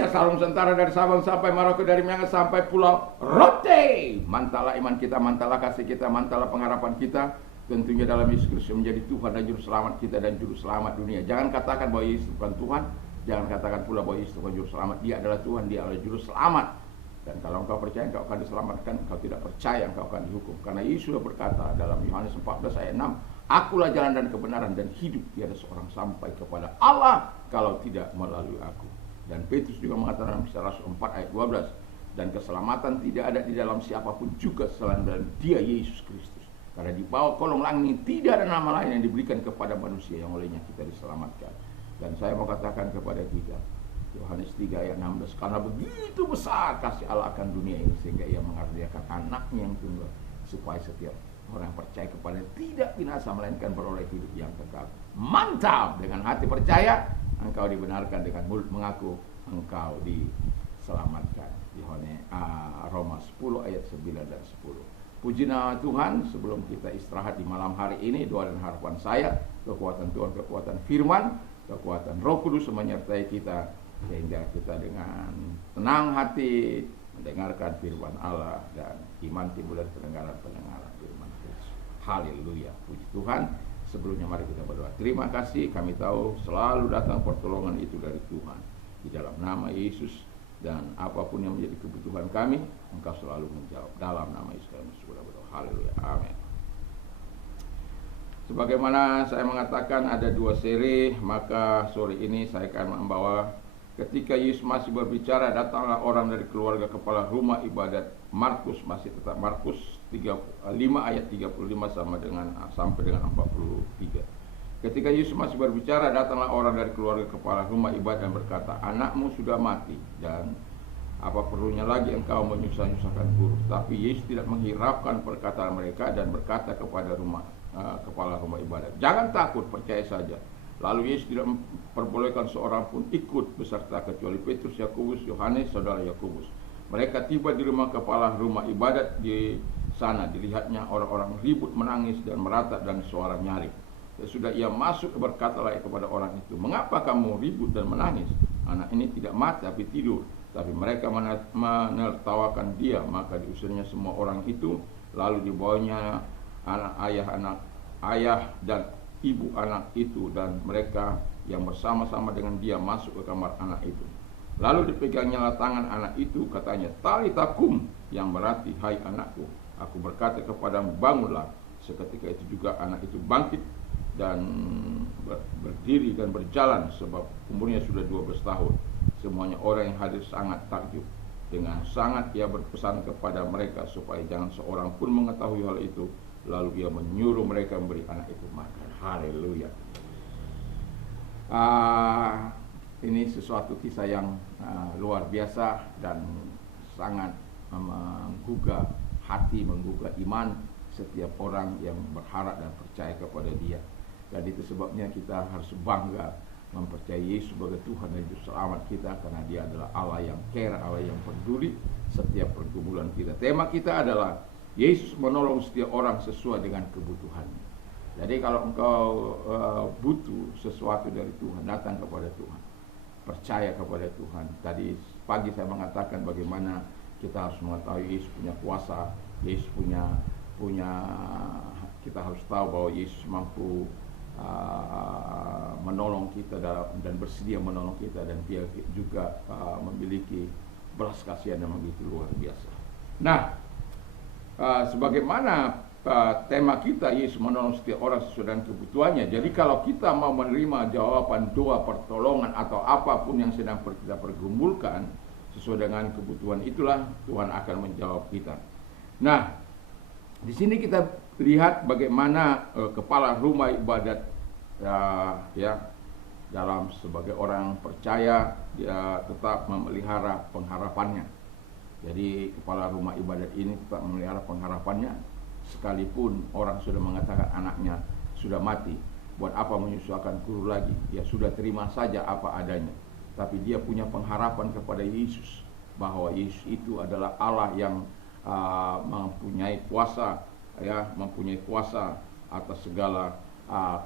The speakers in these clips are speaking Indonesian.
Indonesia, Salam Nusantara dari Sabang sampai Maroko, dari Miangas sampai Pulau Rote. Mantalah iman kita, mantalah kasih kita, mantalah pengharapan kita tentunya dalam Yesus Kristus menjadi Tuhan dan Juru Selamat kita dan Juru Selamat dunia. Jangan katakan bahwa Yesus bukan Tuhan, jangan katakan pula bahwa Yesus bukan Juru Selamat. Dia adalah Tuhan, dia adalah Juru Selamat. Dan kalau engkau percaya engkau akan diselamatkan, engkau tidak percaya engkau akan dihukum. Karena Yesus sudah berkata dalam Yohanes 14 ayat 6, Akulah jalan dan kebenaran dan hidup, tiada seorang sampai kepada Allah kalau tidak melalui aku. Dan Petrus juga mengatakan dalam Kisah Rasul 4 ayat 12, dan keselamatan tidak ada di dalam siapapun juga selain dalam Dia Yesus Kristus. Karena di bawah kolong langit tidak ada nama lain yang diberikan kepada manusia yang olehnya kita diselamatkan. Dan saya mau katakan kepada kita, Yohanes 3 ayat 16, karena begitu besar kasih Allah akan dunia ini sehingga Ia mengaruniakan anaknya yang tunggal, supaya setiap orang yang percaya kepada tidak binasa melainkan beroleh hidup yang kekal. Mantap! Dengan hati percaya engkau dibenarkan, dengan mulut mengaku engkau diselamatkan. Roma 10 ayat 9 dan 10. Puji nama Tuhan, sebelum kita istirahat di malam hari ini, doa dan harapan saya, kekuatan Tuhan, kekuatan firman, kekuatan Roh Kudus menyertai kita, sehingga kita dengan tenang hati mendengarkan firman Allah dan iman timbul dari pendengaran firman Kristus. Haleluya, puji Tuhan. Sebelumnya mari kita berdoa. Terima kasih, kami tahu selalu datang pertolongan itu dari Tuhan. Di dalam nama Yesus, dan apapun yang menjadi kebutuhan kami, Engkau selalu menjawab. Dalam nama Yesus kami sudah berdoa. Haleluya, amin. Sebagaimana saya mengatakan ada 2 seri, maka sore ini saya akan membawa ketika Yesus masih berbicara, datanglah orang dari keluarga kepala rumah ibadat. Markus, masih tetap Markus 5 ayat 35 sampai dengan 43. Ketika Yesus masih berbicara, datanglah orang dari keluarga kepala rumah ibadat dan berkata, anakmu sudah mati, dan apa perlunya lagi engkau menyusah-nyusahkan guru? Tapi Yesus tidak menghiraukan perkataan mereka dan berkata kepada kepala rumah ibadat, jangan takut, percaya saja. Lalu Yesus tidak memperbolehkan seorang pun ikut beserta kecuali Petrus, Yakobus, Yohanes, saudara Yakobus. Mereka tiba di rumah kepala rumah ibadat. Di sana dilihatnya orang-orang ribut, menangis dan meratap dan suara nyaring. Sesudah ia masuk, berkatalah kepada orang itu, mengapa kamu ribut dan menangis? Anak ini tidak mati tapi tidur. Tapi mereka menertawakan dia. Maka diusirnya semua orang itu. Lalu dibawanya ayah dan ibu anak itu, dan mereka yang bersama-sama dengan dia masuk ke kamar anak itu. Lalu dipegangnya tangan anak itu, katanya, Talita kum, yang berarti, hai anakku, aku berkata kepadamu, bangunlah. Seketika itu juga anak itu bangkit dan berdiri dan berjalan, sebab umurnya sudah 12 tahun. Semuanya orang yang hadir sangat takjub. Dengan sangat ia berpesan kepada mereka supaya jangan seorang pun mengetahui hal itu. Lalu ia menyuruh mereka memberi anak itu makan. Haleluya. Ini sesuatu kisah yang luar biasa dan sangat menggugah hati, menggugah iman setiap orang yang berharap dan percaya kepada Dia. Dan itu sebabnya kita harus bangga mempercayai Yesus sebagai Tuhan dan Juru Selamat kita, karena Dia adalah Allah yang care, Allah yang peduli setiap pergumulan kita. Tema kita adalah Yesus menolong setiap orang sesuai dengan kebutuhannya. Jadi kalau engkau butuh sesuatu dari Tuhan, datang kepada Tuhan, percaya kepada Tuhan. Tadi pagi saya mengatakan bagaimana kita harus mengetahui Yesus punya kuasa, Yesus punya kita harus tahu bahwa Yesus mampu menolong kita dan bersedia menolong kita, dan Dia juga memiliki belas kasihan yang begitu luar biasa. Nah, sebagaimana tema kita, Yesus menolong setiap orang sesuai dengan kebutuhannya. Jadi kalau kita mau menerima jawaban doa, pertolongan atau apapun yang sedang kita pergumulkan sesuai dengan kebutuhan, itulah Tuhan akan menjawab kita. Nah, di sini kita lihat bagaimana kepala rumah ibadat dalam sebagai orang percaya, dia tetap memelihara pengharapannya. Jadi kepala rumah ibadat ini tetap memelihara pengharapannya, sekalipun orang sudah mengatakan anaknya sudah mati. Buat apa menyusahkan guru lagi? Ya sudah, terima saja apa adanya. Tapi dia punya pengharapan kepada Yesus, bahwa Yesus itu adalah Allah yang mempunyai kuasa, mempunyai kuasa atas segala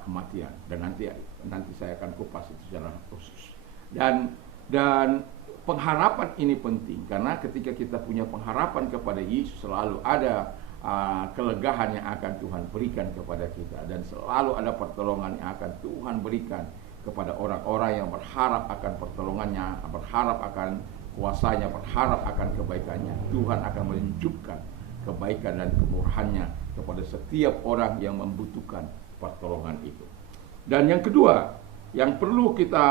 kematian. Dan nanti saya akan kupas itu secara khusus. Dan pengharapan ini penting, karena ketika kita punya pengharapan kepada Yesus, selalu ada kelegahan yang akan Tuhan berikan kepada kita, dan selalu ada pertolongan yang akan Tuhan berikan kepada orang-orang yang berharap akan pertolongannya, berharap akan kuasanya, berharap akan kebaikannya. Tuhan akan menunjukkan kebaikan dan kemurahannya kepada setiap orang yang membutuhkan pertolongan itu. Dan yang kedua, yang perlu kita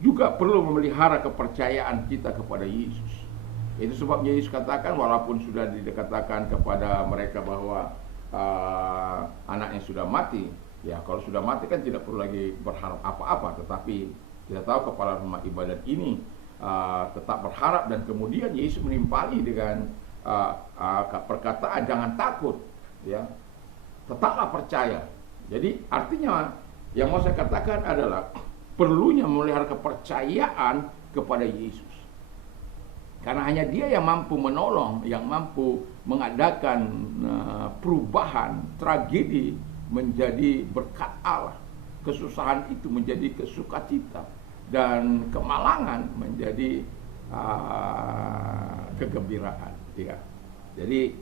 juga perlu memelihara kepercayaan kita kepada Yesus. Itu sebabnya Yesus katakan, walaupun sudah dikatakan kepada mereka bahwa anaknya sudah mati, ya kalau sudah mati kan tidak perlu lagi berharap apa-apa. Tetapi kita tahu kepala rumah ibadat ini tetap berharap, dan kemudian Yesus menimpali dengan perkataan jangan takut, ya, tetaplah percaya. Jadi artinya yang mau saya katakan adalah perlunya memelihara kepercayaan kepada Yesus, karena hanya Dia yang mampu menolong, yang mampu mengadakan perubahan tragedi menjadi berkat Allah, kesusahan itu menjadi kesukacita, dan kemalangan menjadi kegembiraan. Ya. Jadi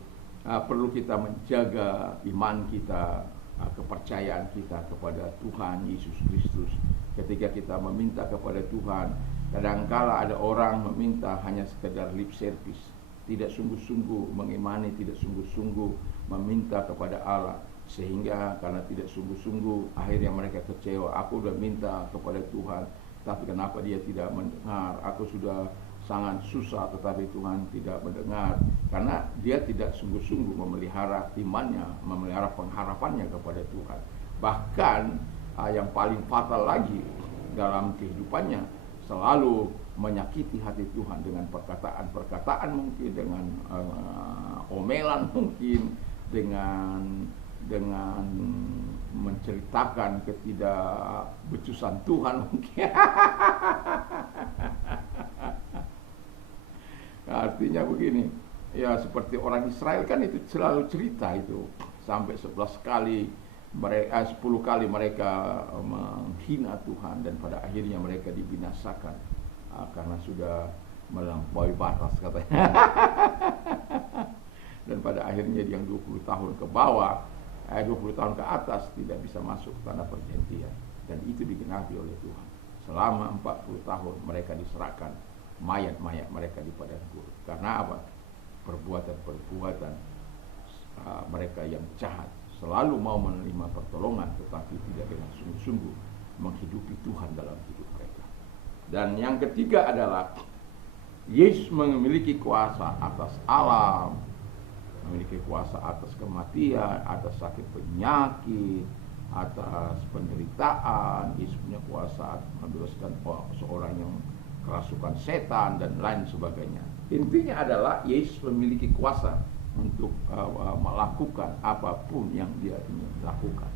perlu kita menjaga iman kita, kepercayaan kita kepada Tuhan Yesus Kristus. Ketika kita meminta kepada Tuhan, kadangkala ada orang meminta hanya sekedar lip service, tidak sungguh-sungguh mengimani, tidak sungguh-sungguh meminta kepada Allah, sehingga karena tidak sungguh-sungguh akhirnya mereka kecewa. Aku sudah minta kepada Tuhan, tapi kenapa Dia tidak mendengar? Aku sudah sangat susah, tetapi Tuhan tidak mendengar, karena dia tidak sungguh-sungguh memelihara imannya, memelihara pengharapannya kepada Tuhan. Bahkan yang paling fatal lagi dalam kehidupannya, selalu menyakiti hati Tuhan dengan perkataan-perkataan, mungkin dengan omelan, mungkin dengan menceritakan ketidakbecusan Tuhan mungkin. Artinya begini, ya seperti orang Israel kan itu selalu cerita itu, sampai 11 kali mereka, 10 kali mereka menghina Tuhan, dan pada akhirnya mereka dibinasakan karena sudah melampaui batas katanya. Dan pada akhirnya yang 20 tahun ke bawah, 20 tahun ke atas tidak bisa masuk ke tanah perjanjian, dan itu digenapi oleh Tuhan. Selama 40 tahun mereka diserahkan mayat-mayat mereka di padang gurun. Karena apa? Perbuatan-perbuatan mereka yang jahat, selalu mau menerima pertolongan, tetapi tidak dengan sungguh-sungguh menghidupi Tuhan dalam hidup mereka. Dan yang ketiga adalah Yesus memiliki kuasa atas alam, memiliki kuasa atas kematian, atas sakit penyakit, atas penderitaan. Yesus punya kuasa membebaskan seorang yang kerasukan setan dan lain sebagainya. Intinya adalah Yesus memiliki kuasa untuk melakukan apapun yang Dia ingin lakukan.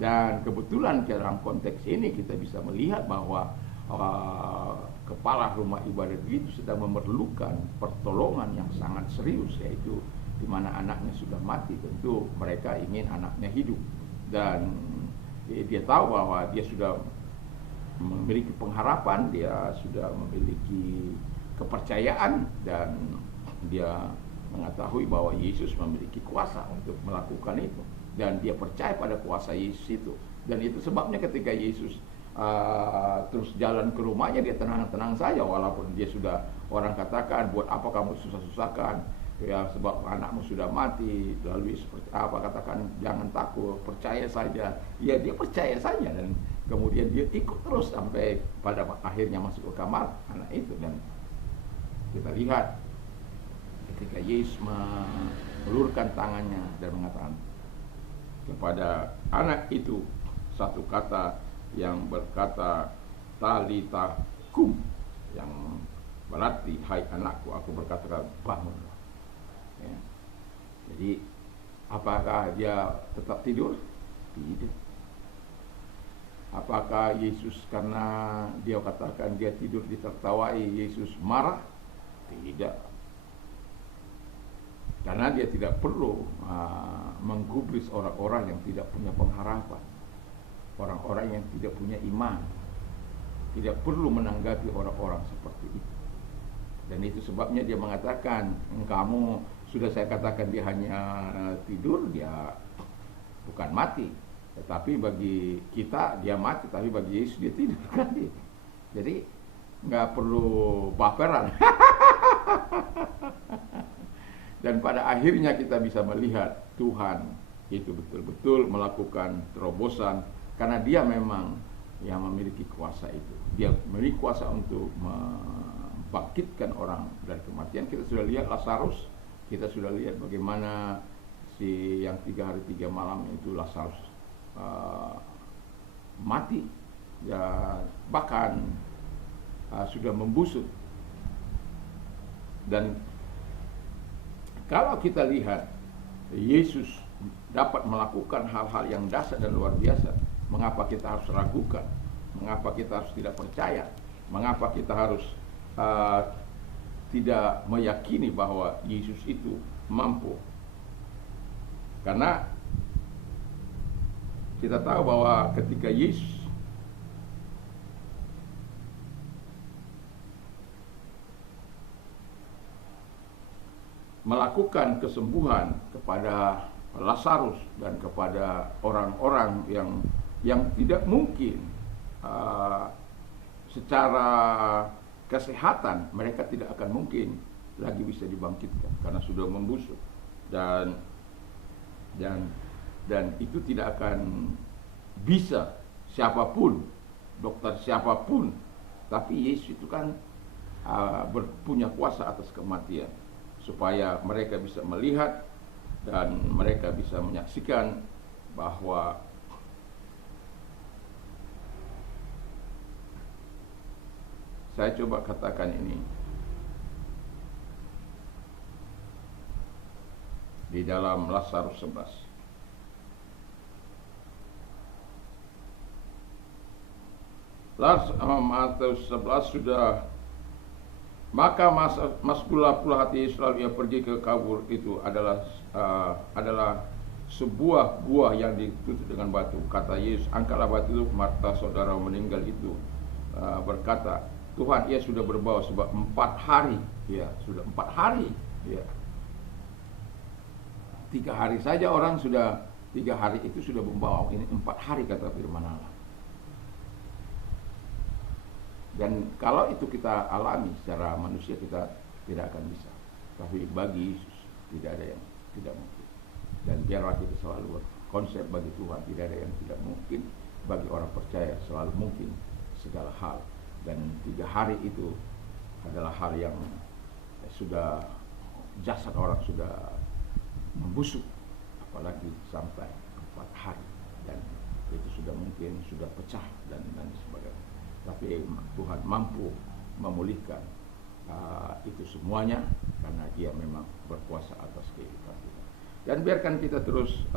Dan kebetulan dalam konteks ini kita bisa melihat bahwa kepala rumah ibadat itu sedang memerlukan pertolongan yang sangat serius, yaitu di mana anaknya sudah mati. Tentu mereka ingin anaknya hidup, dan dia tahu bahwa dia sudah memiliki pengharapan, dia sudah memiliki kepercayaan, dan dia mengetahui bahwa Yesus memiliki kuasa untuk melakukan itu, dan dia percaya pada kuasa Yesus itu. Dan itu sebabnya ketika Yesus terus jalan ke rumahnya, dia tenang-tenang saja, walaupun dia sudah, orang katakan, buat apa kamu susah-susahkan, ya sebab anakmu sudah mati. Lalu seperti apa, katakan jangan takut, percaya saja. Ya dia percaya saja, dan kemudian dia ikut terus sampai pada akhirnya masuk ke kamar anak itu. Dan kita lihat ketika Yesus melulurkan tangannya dan mengatakan kepada anak itu satu kata yang berkata talita kum, yang berarti hai anakku, aku berkata bangunlah. Ya. Jadi apakah dia tetap tidur? Tidak. Apakah Yesus karena dia katakan dia tidur ditertawai, Yesus marah? Tidak. Karena dia tidak perlu menggubris orang-orang yang tidak punya pengharapan, orang-orang yang tidak punya iman. Tidak perlu menanggapi orang-orang seperti itu. Dan itu sebabnya dia mengatakan, kamu sudah saya katakan dia hanya tidur, dia bukan mati. Tetapi bagi kita dia mati, tapi bagi Yesus dia tidur kan. Jadi nggak perlu baperan. Dan pada akhirnya kita bisa melihat Tuhan itu betul-betul melakukan terobosan, karena dia memang yang memiliki kuasa itu. Dia memiliki kuasa untuk membangkitkan orang dari kematian. Kita sudah lihat Lazarus, kita sudah lihat bagaimana si yang 3 hari 3 malam itu Lazarus mati, ya, bahkan sudah membusuk. Dan kalau kita lihat Yesus dapat melakukan hal-hal yang dasar dan luar biasa, mengapa kita harus ragukan? Mengapa kita harus tidak percaya? Mengapa kita harus tidak meyakini bahwa Yesus itu mampu? Karena kita tahu bahwa ketika Yesus melakukan kesembuhan kepada Lazarus dan kepada orang-orang yang tidak mungkin secara kesehatan mereka tidak akan mungkin lagi bisa dibangkitkan karena sudah membusuk, dan itu tidak akan bisa siapapun, dokter siapapun. Tapi Yesus itu kan punya kuasa atas kematian, supaya mereka bisa melihat dan mereka bisa menyaksikan bahwa saya coba katakan ini di dalam Lazarus 11. Matius 11 sudah, maka maskulah pula hati Yesus, lalu ia pergi ke kubur itu adalah sebuah buah yang ditutup dengan batu. Kata Yesus, angkatlah batu itu. Marta saudara meninggal itu berkata, Tuhan, ia sudah berbau sebab 4 hari. Ya, sudah 4 hari. Ya. 3 hari saja orang sudah, 3 hari itu sudah berbau. Ini 4 hari kata firman Allah. Dan kalau itu kita alami secara manusia, kita tidak akan bisa. Tapi bagi Yesus tidak ada yang tidak mungkin. Dan biarlah kita selalu berkonsep, bagi Tuhan tidak ada yang tidak mungkin. Bagi orang percaya selalu mungkin segala hal. Dan 3 hari itu adalah hal yang sudah, jasad orang sudah membusuk, apalagi sampai 4 hari, dan itu sudah mungkin sudah pecah dan sebagainya. Tapi Tuhan mampu memulihkan itu semuanya, karena Dia memang berkuasa atas kehidupan kita. Dan biarkan kita terus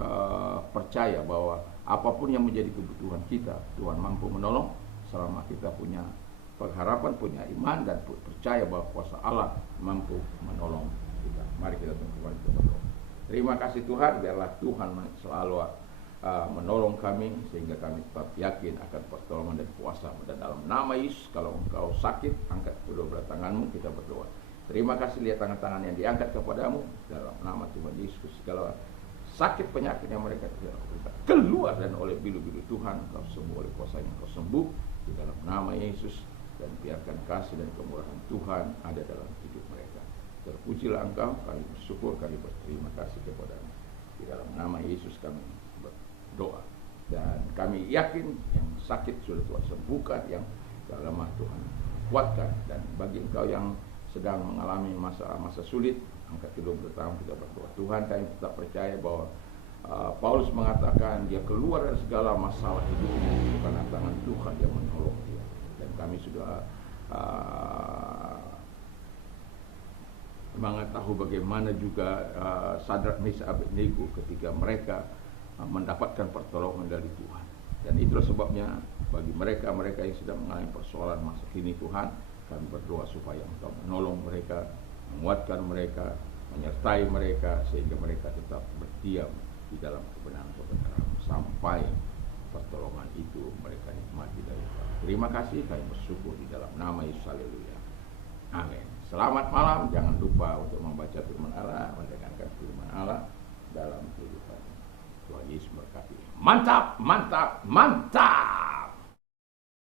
percaya bahwa apapun yang menjadi kebutuhan kita, Tuhan mampu menolong, selama kita punya pengharapan, punya iman, dan percaya bahwa kuasa Allah mampu menolong kita. Mari kita tunggu kita berdoa. Terima kasih Tuhan, biarlah Tuhan selalu menolong kami, sehingga kami tetap yakin akan pertolongan dan kuasa. Dan dalam nama Yesus, kalau engkau sakit, angkat kedua belah tanganmu, kita berdoa. Terima kasih, lihat tangan-tangan yang diangkat kepadamu. Dalam nama Tuhan Yesus, segala sakit penyakit yang mereka tidak keluar, dan oleh bilu-bilu Tuhan engkau sembuh, oleh kuasa yang engkau sembuh di dalam nama Yesus. Dan biarkan kasih dan kemurahan Tuhan ada dalam hidup mereka. Terpujilah engkau, kami bersyukur, kami berterima kasih kepadamu. Di dalam nama Yesus kami berdoa. Dan kami yakin yang sakit sudah Tuhan sembuhkan, yang dalam Tuhan kuatkan. Dan bagi engkau yang sedang mengalami masa-masa sulit, angkat kedua belah kita berdoa. Tuhan, kami tetap percaya bahwa Paulus mengatakan dia keluar dari segala masalah hidupnya karena tangan Tuhan yang menolong dia. Dan kami sudah mengetahui bagaimana juga Sadrak, Mesyak, Abednego ketika mereka mendapatkan pertolongan dari Tuhan. Dan itulah sebabnya bagi mereka yang sedang mengalami persoalan masa kini, Tuhan, kami berdoa supaya Engkau menolong mereka, menguatkan mereka, menyertai mereka, sehingga mereka tetap berdiam di dalam kebenaran sampai pertolongan itu mereka nikmati dari Tuhan. Terima kasih, kami bersyukur di dalam nama Yesus. Haleluya. Amin. Selamat malam, jangan lupa untuk membaca firman Allah, mendengarkan firman Allah dalam kehidupan. Tuhan Yesus berkati. Mantap, mantap, mantap.